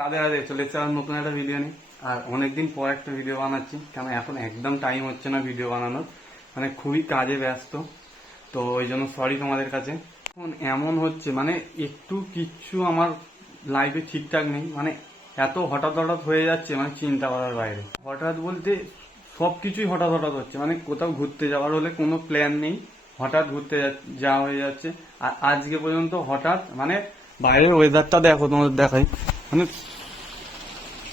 রাধে রাধে, চলে এসেছে আর নতুন একটা ভিডিও নিয়ে। আর অনেকদিন পর একটা ভিডিও বানাচ্ছি কারণ এখন একদম টাইম হচ্ছে না ভিডিও বানানোর। মানে খুবই কাজে ব্যস্ত। তো ওই জন্য সরি তোমাদের কাছে। এখন এমন হচ্ছে মানে একটু কিচ্ছু আমার লাইফে ঠিকঠাক নেই। মানে এত হঠাৎ হঠাৎ হয়ে যাচ্ছে মানে চিন্তা করার বাইরে। হঠাৎ বলতে সব কিছুই হঠাৎ হঠাৎ হচ্ছে। মানে কোথাও ঘুরতে যাওয়ার হলে কোনো প্ল্যান নেই। হঠাৎ ঘুরতে যাওয়া হয়ে যাচ্ছে। আর আজকে পর্যন্ত হঠাৎ মানে বাইরের ওয়েদারটা দেখো, তোমাদের দেখাই। মানে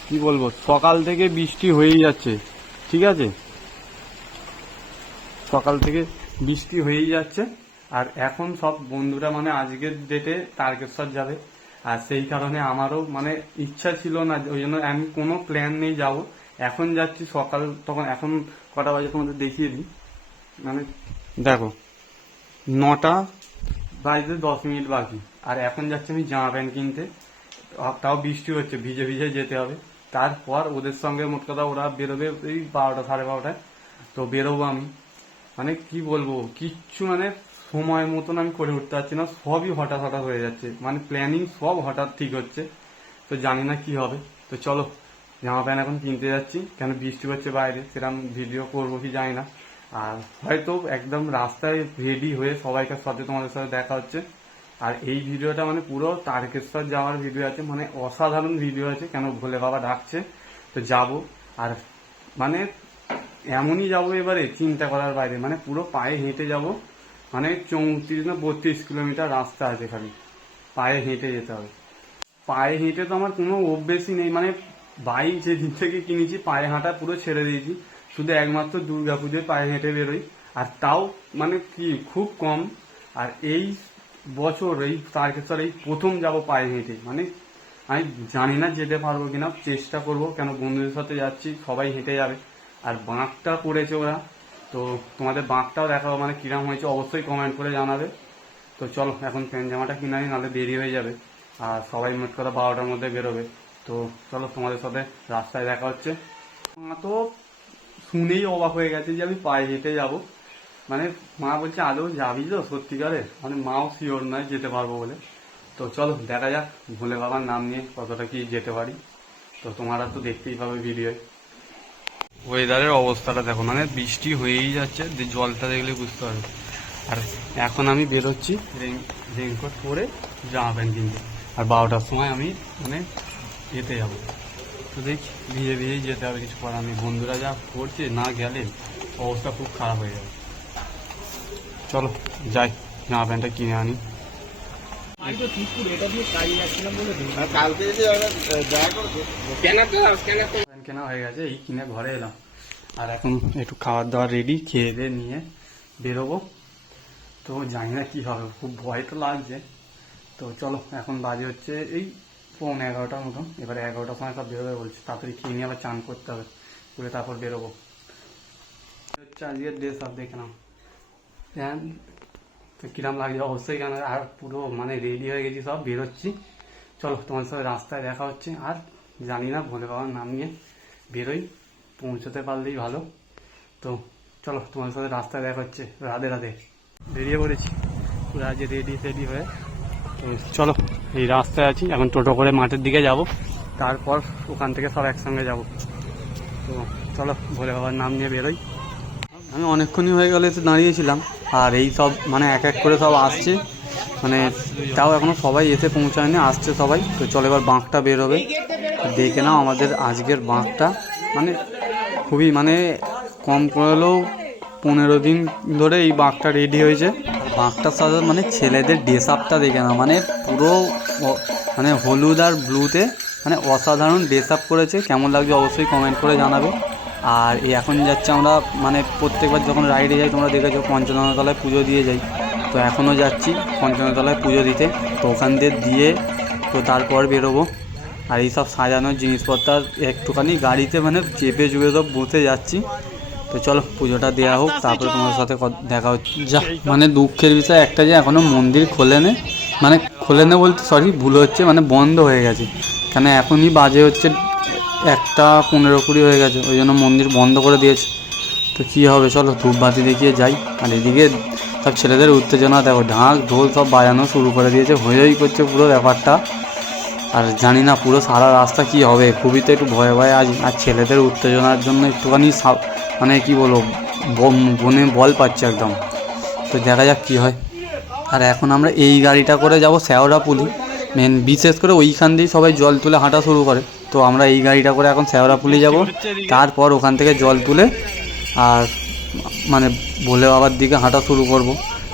কি বলব, সকাল থেকে বৃষ্টি হয়েই যাচ্ছে, ঠিক আছে? সকাল থেকে বৃষ্টি হয়েই যাচ্ছে, আর এখন সব বন্ধুরা মানে আজকের ডেটে তারকেশ্বর যাবে, আর সেই কারণে আমারও মানে ইচ্ছা ছিল না, ওই জন্য আমি কোনো প্ল্যান নেই যাব। এখন যাচ্ছি সকাল, তখন এখন কটা বাজে তোমাদের দেখিয়ে দিই। মানে দেখো, নটা বাজতে দশ মিনিট বাকি, আর এখন যাচ্ছি আমি জামা প্যান্ট কিনতে। তাও বৃষ্টি হচ্ছে, ভিজে ভিজে যেতে হবে। তারপর ওদের সঙ্গে মোট কথা ওরা বেরোবে এই বারোটা, সাড়ে বারোটায়। তো বেরোবো আমি। মানে কি বলব, কিচ্ছু মানে সময় মতন আমি করে উঠতে পারছি না, সবই হঠাৎ হঠাৎ হয়ে যাচ্ছে। মানে প্ল্যানিং সব হঠাৎ ঠিক হচ্ছে। তো জানি না কি হবে। তো চলো, জামা প্যান্ট এখন কিনতে যাচ্ছি। কেন বৃষ্টি হচ্ছে বাইরে, সেরকম ভিডিও করব কি জানি না। আর হয়তো একদম রাস্তায় রেডি হয়ে সবাইকার সাথে তোমাদের সাথে দেখা হচ্ছে। আর এই ভিডিওটা মানে পুরো তারকেশ্বর যাওয়ার ভিডিও আছে মানে অসাধারণ ভিডিও আছে, কেন ভোলে বাবা ডাকছে, তো যাব। আর মানে এমনই যাব এবারে, চিন্তা করার বাইরে মানে পুরো পায়ে হেঁটে যাব। মানে চৌত্রিশ না বত্রিশ কিলোমিটার রাস্তা আছে খালি, পায়ে হেঁটে যেতে হবে। পায়ে হেঁটে তো আমার কোনো অভ্যেসই নেই মানে বাইক যেদিন থেকে কিনেছি, পায়ে হাঁটা পুরো ছেড়ে দিয়েছি। শুধু একমাত্র দুর্গা পুজোয় পায়ে হেঁটে বেরোই, আর তাও মানে কি, খুব কম। আর এই বছর এই তারকেশ্বর এই প্রথম যাব পায়ে হেঁটে মানে আমি জানি না যেতে পারব কিনা, চেষ্টা করব কেন বন্ধুদের সাথে যাচ্ছি, সবাই হেঁটে যাবে। আর বাঁকটা করেছে ওরা, তো তোমাদের বাঁকটাও দেখাবো মানে কিরাম হয়েছে, অবশ্যই কমেন্ট করে জানাবে। তো চলো, এখন প্যান্ট জামাটা কিনে আনি নাহলে দেরি হয়ে যাবে। আর সবাই মোট কথা বারোটার মধ্যে বেরোবে। তো চলো, তোমাদের সাথে রাস্তায় দেখা হচ্ছে। তো শুনেই অবাক হয়ে গেছে যে আমি পায়ে হেঁটে যাব। মানে মা বলছে, আদৌ যাবি তো সত্যিকারে? মানে মাও শিওর নয় যেতে পারব বলে। তো চলো, দেখা যাক, ভোলে বাবার নাম নিয়ে কতটা কি যেতে পারি। তো তোমারা তো দেখতেই পাবে ভিডিওয় ওয়েদারের অবস্থাটা দেখো মানে বৃষ্টি হয়েই যাচ্ছে জলটা দেখলে বুঝতে পারবে। আর এখন আমি বেরোচ্ছি রেন- রেনকোট পরে জামা প্যান্ট কিনতে। আর বারোটার সময় আমি মানে যেতে যাব। তো দেখি ভিজে ভিজেই যেতে হবে, কিছু করার নেই। বন্ধুরা যা করছে না গেলে অবস্থা খুব খারাপ হয়ে যাবে। চলো যাই জামা প্যান্টটা কিনে আনি। কেনা হয়ে গেছে এই কিনে ঘরে এলাম। আর এখন একটু খাবার দাবার রেডি খেয়ে দিয়ে নিয়ে বেরোবো। তো জানি না কি হবে খুব ভয় তো লাগছে। তো চলো এখন বাজে হচ্ছে এই পৌনে এগারোটার মতন এবারে এগারোটার সময় সব বেরোবে বলছে তাড়াতাড়ি খেয়ে নিয়ে আবার চান করতে হবে। করে তারপর বেরোবো। হচ্ছে আজকের ড্রেস সব দেখে নাও। প্যান্ট তো কিরাম লাগছে? অবশ্যই কেন আর পুরো মানে রেডি হয়ে গেছি সব, বেরোচ্ছি। চলো তোমার সাথে রাস্তায় দেখা হচ্ছে। আর জানি না, ভোলে বাবার নাম নিয়ে বেরোই। পৌঁছতে পারলেই ভালো। তো চলো তোমার সাথে রাস্তায় দেখা হচ্ছে। রাধে রাধে। বেরিয়ে পড়েছি। পুরো আজ রেডি রেডি হয়ে। তো চলো, এই রাস্তায় আছি। এখন টোটো করে মাঠের দিকে যাব। তারপর ওখান থেকে সব একসঙ্গে যাব। তো চলো, ভোলে বাবার নাম নিয়ে বেরোই। আমি অনেকক্ষণই হয়ে গেলে দাঁড়িয়েছিলাম। আর এই সব মানে এক এক করে সব আসছে। মানে তাও এখনও সবাই এসে পৌঁছায়নি, আসছে সবাই। তো চলো এবার বাঁকটা বেরোবে দেখে নাও আমাদের আজকের বাঁকটা। মানে খুবই মানে কম করলেও পনেরো দিন ধরে এই বাঁকটা রেডি হয়েছে। বাঁকটার সাথে মানে ছেলেদের ড্রেস আপটা দেখে না মানে পুরো মানে হলুদ আর ব্লুতে মানে অসাধারণ ড্রেস আপ করেছে। কেমন লাগছে অবশ্যই কমেন্ট করে জানাবে। আর এখন যাচ্ছে আমরা মানে প্রত্যেকবার যখন রাইডে যাই, তোমরা দেখেছ পঞ্চনতলায় পুজো দিয়ে যাই। তো এখনও যাচ্ছি পঞ্চনতলায় পুজো দিতে। তো ওখান দিয়ে দিয়ে তো তারপর বেরোবো। আর এই সব সাজানোর জিনিসপত্র একটুখানি গাড়িতে মানে চেপে চুপে সব বসে যাচ্ছি। তো চলো পুজোটা দেওয়া হোক, তারপরে তোমার সাথে দেখা হচ্ছে। যা মানে দুঃখের বিষয় একটা যে এখনও মন্দির খোলেনে মানে খোলেনে বলতে সরি ভুল হচ্ছে মানে বন্ধ হয়ে গেছে। কেন এখনই বাজে হচ্ছে একটা পনেরো কুড়ি হয়ে গেছে, ওই জন্য মন্দির বন্ধ করে দিয়েছে। তো কী হবে, চলো ধূপবাতি দেখিয়ে যাই। আর এদিকে সব ছেলেদের উত্তেজনা, দেখো ঢাক ঢোল সব বাজানো শুরু করে দিয়েছে হয়েই করছে পুরো ব্যাপারটা। আর জানি না পুরো সারা রাস্তা কি হবে, খুবই তো একটু ভয়ে ভয়ে আজ আর ছেলেদের উত্তেজনার জন্য একটুখানি মানে কি বলব বনে বল পাচ্ছে একদম। তো দেখা যাক কি হয়। আর এখন আমরা এই গাড়িটা করে যাব শ্যাওড়াপুলি। মেন বিশেষ করে ওইখান দিয়েই সবাই জল তুলে হাঁটা শুরু করে। তো আমরা এই গাড়িটা করে এখন শ্যাওড়াপুলি যাব। তারপর ওখান থেকে জল তুলে আর মানে ভোলে বাবার দিকে হাঁটা শুরু করব।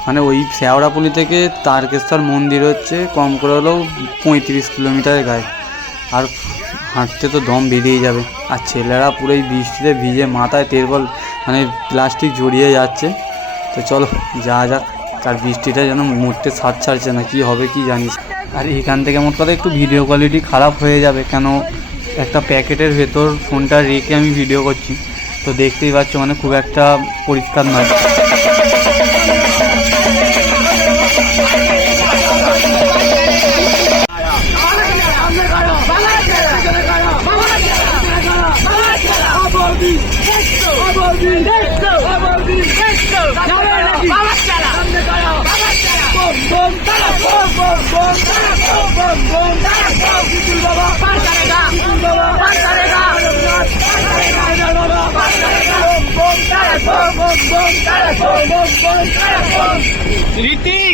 মানে ওই শ্যাওড়াপুলি থেকে তারকেশ্বর মন্দির হচ্ছে কম করে হলেও পঁয়ত্রিশ কিলোমিটারের গায়ে। আর হাঁটতে তো দম বেরিয়ে যাবে। আর ছেলেরা পুরো এই বৃষ্টিতে ভিজে মাথায় তেরবল মানে প্লাস্টিক জড়িয়ে যাচ্ছে। তো চলো যা যাক। তার বৃষ্টিটা যেন মুহূর্তে ছাড় ছাড়ছে না, কি হবে কি জানিস। আর এখান থেকে মোট কথা একটু ভিডিও কোয়ালিটি খারাপ হয়ে যাবে। কেন একটা প্যাকেটের ভেতর ফোনটা রেখে আমি ভিডিও করছি। তো দেখতেই পাচ্ছ মানে খুব একটা পরিষ্কার নয়।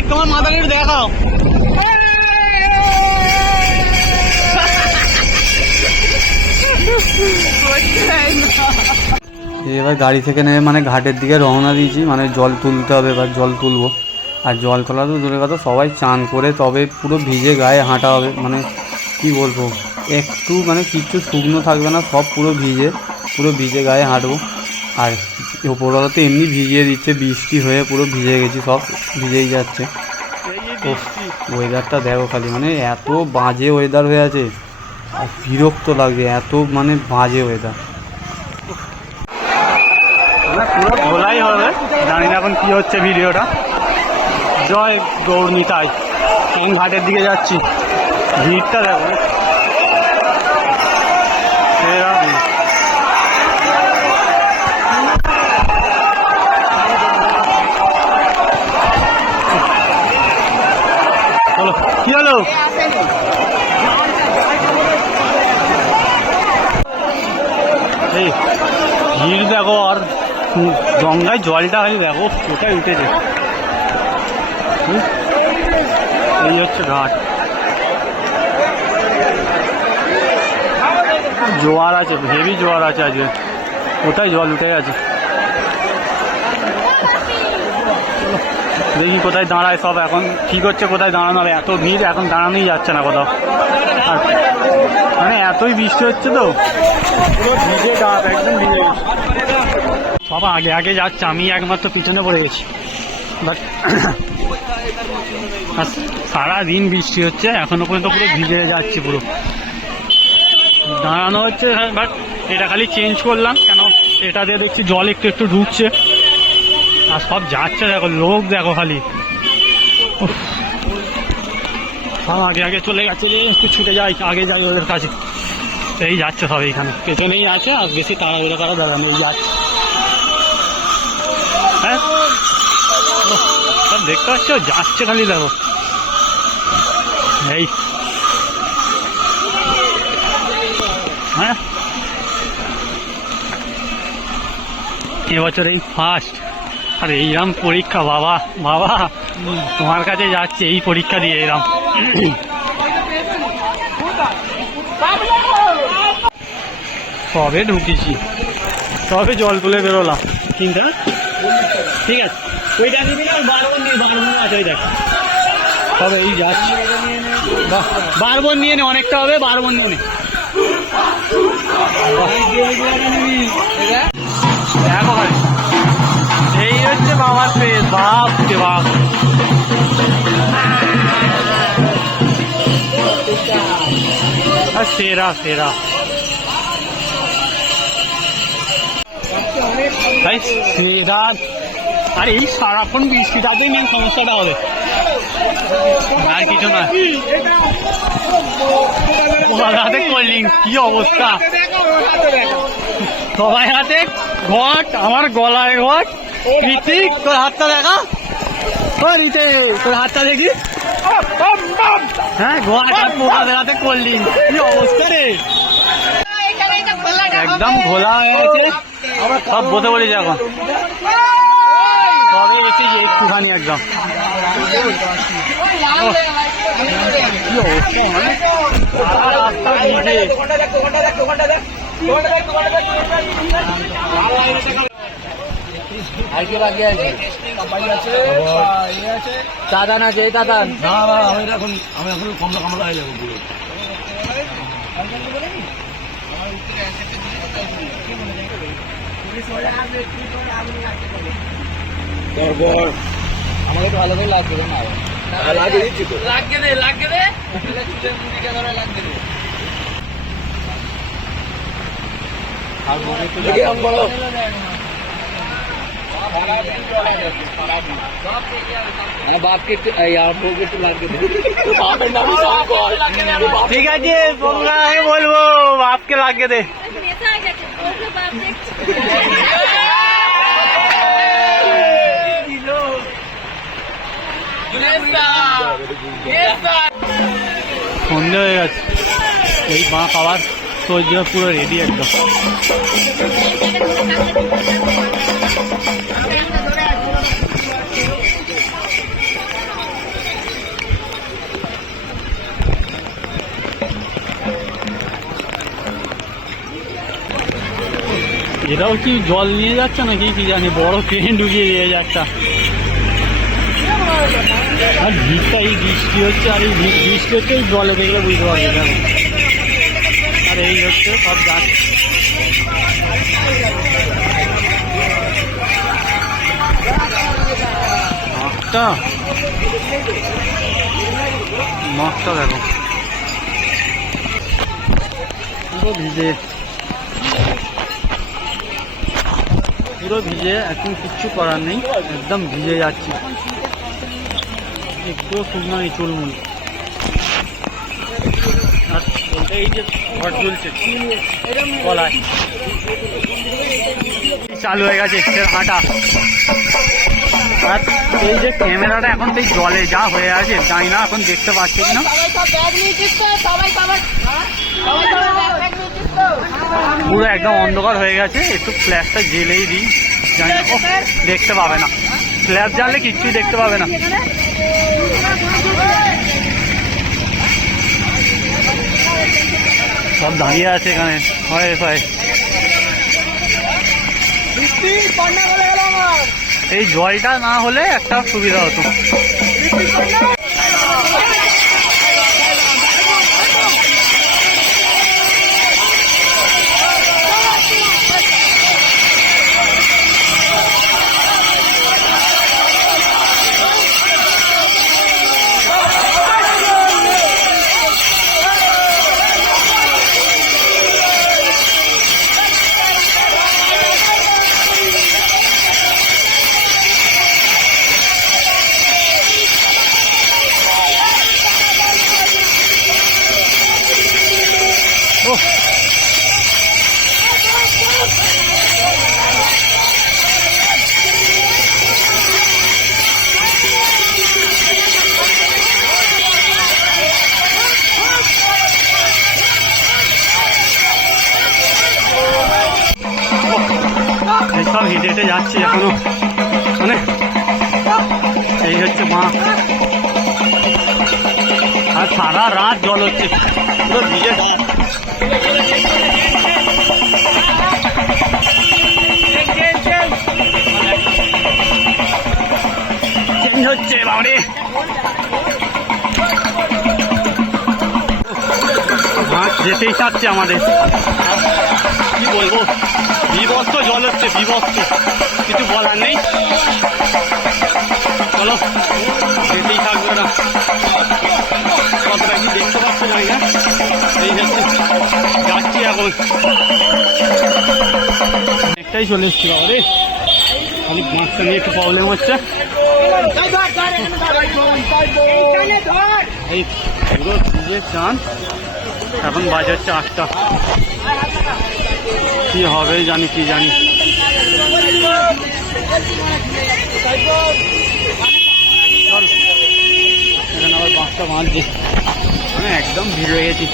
তোমার দেখাও। এবার গাড়ি থেকে নেমে মানে ঘাটের দিকে রওনা দিয়েছি মানে জল তুলতে হবে, এবার জল তুলবো। আর জল তোলা তো দূরের কথা, সবাই চান করে, তবে পুরো ভিজে গায়ে হাঁটা হবে মানে কি বলব? একটু মানে কিচ্ছু শুকনো থাকবে না, সব পুরো ভিজে পুরো ভিজে গায়ে হাঁটবো। আর ওপরওয়ালা তো এমনি ভিজিয়ে দিচ্ছে বৃষ্টি হয়ে পুরো ভিজে গেছি সব ভিজেই যাচ্ছে। ওয়েদারটা দেখো খালি মানে এত বাজে ওয়েদার হয়ে আছে আর বিরক্ত লাগছে এত মানে বাজে ওয়েদার পুরো হবে জানি না এখন কি হচ্ছে ভিডিওটা। জয় গৌর নিতাই এখন ঘাটের দিকে যাচ্ছি। ভিড়টা দেখো গঙ্গায় জলটা খালি দেখো কোথায় উঠেছে? এই হচ্ছে ঘাট। জোয়ার আছে হেভি জোয়ার আছে আজকে। কোথায় জল উঠে গেছে? দেখি কোথায় দাঁড়ায় সব এখন ঠিক হচ্ছে কোথায় দাঁড়ানো হবে? এত ভিড়, এখন দাঁড়ানোই যাচ্ছে না কোথাও। মানে এতই বৃষ্টি হচ্ছে তো? ভিজে একদম ভিজে সব আগে আগে যাচ্ছে, আমি একমাত্র পিছনে পড়ে গেছি। বাট সারাদিন বৃষ্টি হচ্ছে, এখনও পর্যন্ত পুরো ভিজে যাচ্ছে পুরো। দাঁড়ানো হচ্ছে বাট এটা খালি চেঞ্জ করলাম, কেন এটা দিয়ে দেখছি জল একটু একটু ঢুকছে। আর সব যাচ্ছে দেখো, লোক দেখো খালি। সব আগে আগে চলে গেছে একটু ছুটে যাই, আগে যাই ওদের কাছে। এই যাচ্ছে সব এইখানে। পেছনেই আছে, আর বেশি তাড়াহুড়ো করা এই যাচ্ছে। হ্যাঁ দেখতে পাচ্ছ যাচ্ছে খালি দেখো এই হ্যাঁ এবছর এই ফার্স্ট আর এইরাম পরীক্ষা বাবা বাবা তোমার কাছে যাচ্ছে এই পরীক্ষা দিয়ে এরাম কবে ঢুকেছি তবে জল তুলে বেরোলাম কিন্তু ঠিক আছে। ওইটা নিবি না বারবন নিয়ে বারবন আছে ওই দেখ। তবে এই যাচ্ছি বাহ, বারবন নিয়ে নে অনেকটা হবে বারবন নিয়ে নে। দেখো ভাই। এই হচ্ছে বাবার ফেস। বাপ রে বাপ। আর সেরা সেরা। ভাই সেরা আর এই সারাক্ষণ বৃষ্টিটাতেই মেন সমস্যাটা হবে। আর কিছু না। হাতে কোল্ড ড্রিঙ্কস কি অবস্থা? সবাই হাতে ঘট আমার গলায় ঘট। ঋতিক তোর হাতটা দেখা? ও তোর হাতটা দেখি? হ্যাঁ গোয়াটা পোকা বেড়াতে করলি কি অবস্থা রে? একদম ঘোলা হয়ে গেছে। সব বসে পড়েছে এখন। তবে এসেছি একটুখানি একদম। কি অবস্থা মানে রাস্তা ভিজে আর বাকি আছে দাদান আছে দাদান। না না আমি এখন আমি এখন কম কামড়া হয়ে যাব পুরো। তারপর আমাকে তো ভালো করে লাগবে না লাগিয়ে দিচ্ছি তো। লাগিয়ে দে লাগিয়ে দে। চুলের মুড়িকে ধরে লাগিয়ে দে। আর মনে তো দেখে আম বড় মানে বাপকে একটু এই আর বউকে একটু লাগিয়ে দে। বাপের নামই শঙ্কর ঠিক আছে তোমরা আমি বলব বাপকে লাগিয়ে দে নেশা হয়ে গেছে বলল বাপ দেখছে সন্ধে হয়ে গেছে। এই মা খাবার জন্য পুরো রেডি একদম। এটাও কি জল নিয়ে যাচ্ছে নাকি? কি জানি বড় ট্রেন ঢুকিয়ে দিয়ে যাচ্ছে। আর ভিড়টা এই বৃষ্টি হচ্ছে, আর এই বৃষ্টি হচ্ছে এই জলে দেখলে বুঝতে পারবে কেন আর এই হচ্ছে সব গাছ। মাছটা মাছটা দেখো। পুরো ভিজে। পুরো ভিজে, এখন কিচ্ছু করার নেই, একদম ভিজে যাচ্ছি। একটুও শুকনো নেই চালু হয়ে গেছে এর হাঁটা। আর এই যে ক্যামেরাটা এখন সেই জলে যা হয়ে আছে, জানি না এখন দেখতে পাচ্ছি না পুরো একদম অন্ধকার হয়ে গেছে, একটু ফ্ল্যাশটা জেলেই দিই। জানি না দেখতে পাবে না। ফ্ল্যাশ জ্বাললে কিচ্ছুই দেখতে পাবে না। সব দাঁড়িয়ে আছে এখানে। হয় হয়। এই জলটা না হলে একটা সুবিধা হতো। যাচ্ছি এখনও। মানে এই হচ্ছে মা। আর সারা রাত জল হচ্ছে। পুরো চেঞ্জ হচ্ছে বাবরে। যেতেই চাচ্ছে আমাদের। কি বলব বিভস্ত, জল হচ্ছে বিভস্ত। কিছু বলার নেই। চলো, যেতেই থাকবে না কতটা কি দেখতে পাচ্ছ জানি না। এই হচ্ছে যাচ্ছি এখন। একটাই চলে এসছি বাবা রে। খালি মাছটা নিয়ে একটু প্রবলেম হচ্ছে। এই পুরো ডুবে চান। এখন বাজে হচ্ছে আটটা। কি হবে জানি, কি জানি। এখানে আবার বাঁ একটা বাঁধছে। মানে একদম ভিড় হয়ে গেছি।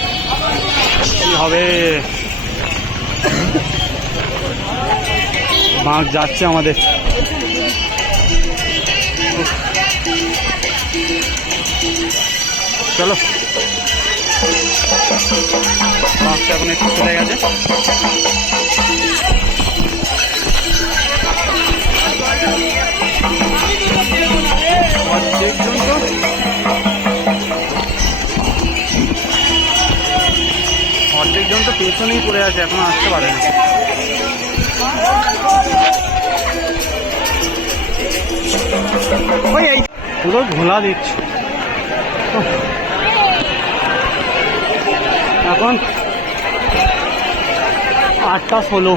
কি হবে? বাঁক যাচ্ছে আমাদের। চলো। বাঁকটা এখন একটু চলে গেছে অর্ধেকজন তো পেছনেই পড়ে আছে এখন আসতে পারে না পুরো ঘোলা দিচ্ছে। এখন আটটা ষোলো।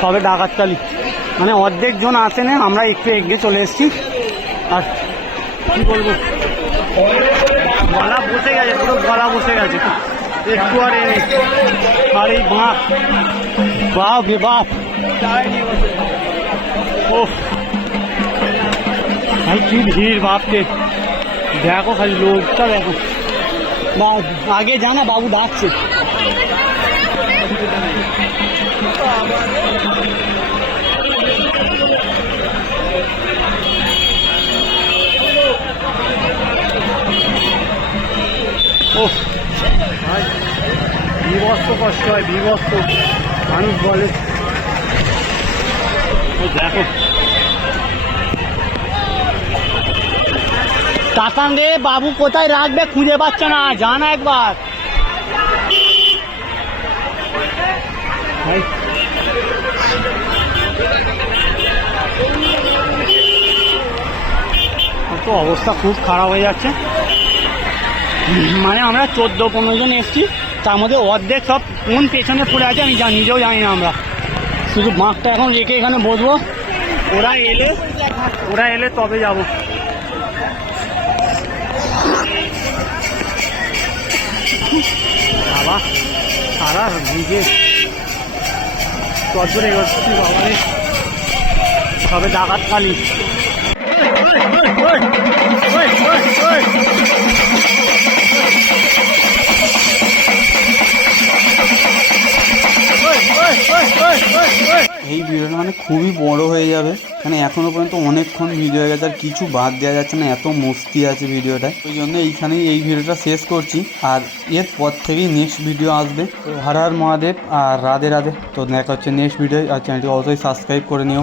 সবে ডাকাতকালি মানে অর্ধেক জন আসে না, আমরা একটু এগিয়ে চলে এসেছি। আর কি বলব? গলা বসে গেছে, পুরো গলা বসে গেছে। একটু আর আর এই বাঁক বাপ রে বাপ। ও ভাই, কি ভিড় বাপকে দেখো খালি লোকটা দেখো। আগে জানা বাবু ডাকছে। বিভস্ত কষ্ট হয় বিভস্ত মানুষ বলে। দেখো তাকান রে বাবু কোথায় রাখবে খুঁজে পাচ্ছে না জানা একবার। তো অবস্থা খুব খারাপ হয়ে যাচ্ছে। মানে আমরা চোদ্দ পনেরো জন এসছি, তার মধ্যে অর্ধেক সব কোন পেছনে পড়ে আছে আমি জানি, নিজেও জানি না আমরা। শুধু বাঁকটা এখন রেখে এখানে বসবো। ওরা এলে ওরা এলে তবে যাব। সারা দিকে চজ্জরে এগোচ্ছি বাবা রে। সবে ডাকাত খালি এই ভিডিওটা মানে খুবই বড় হয়ে যাবে মানে এখনও পর্যন্ত অনেকক্ষণ ভিডিও হয়ে গেছে, আর কিছু বাদ দেওয়া যাচ্ছে না, এত মস্তি আছে ভিডিওটায় ওই জন্য এইখানেই এই ভিডিওটা শেষ করছি, আর এর পর থেকেই নেক্সট ভিডিও আসবে। তো হর হর মহাদেব আর রাধে রাধে। তো দেখা হচ্ছে নেক্সট ভিডিও আর চ্যানেলটি অবশ্যই সাবস্ক্রাইব করে নিও।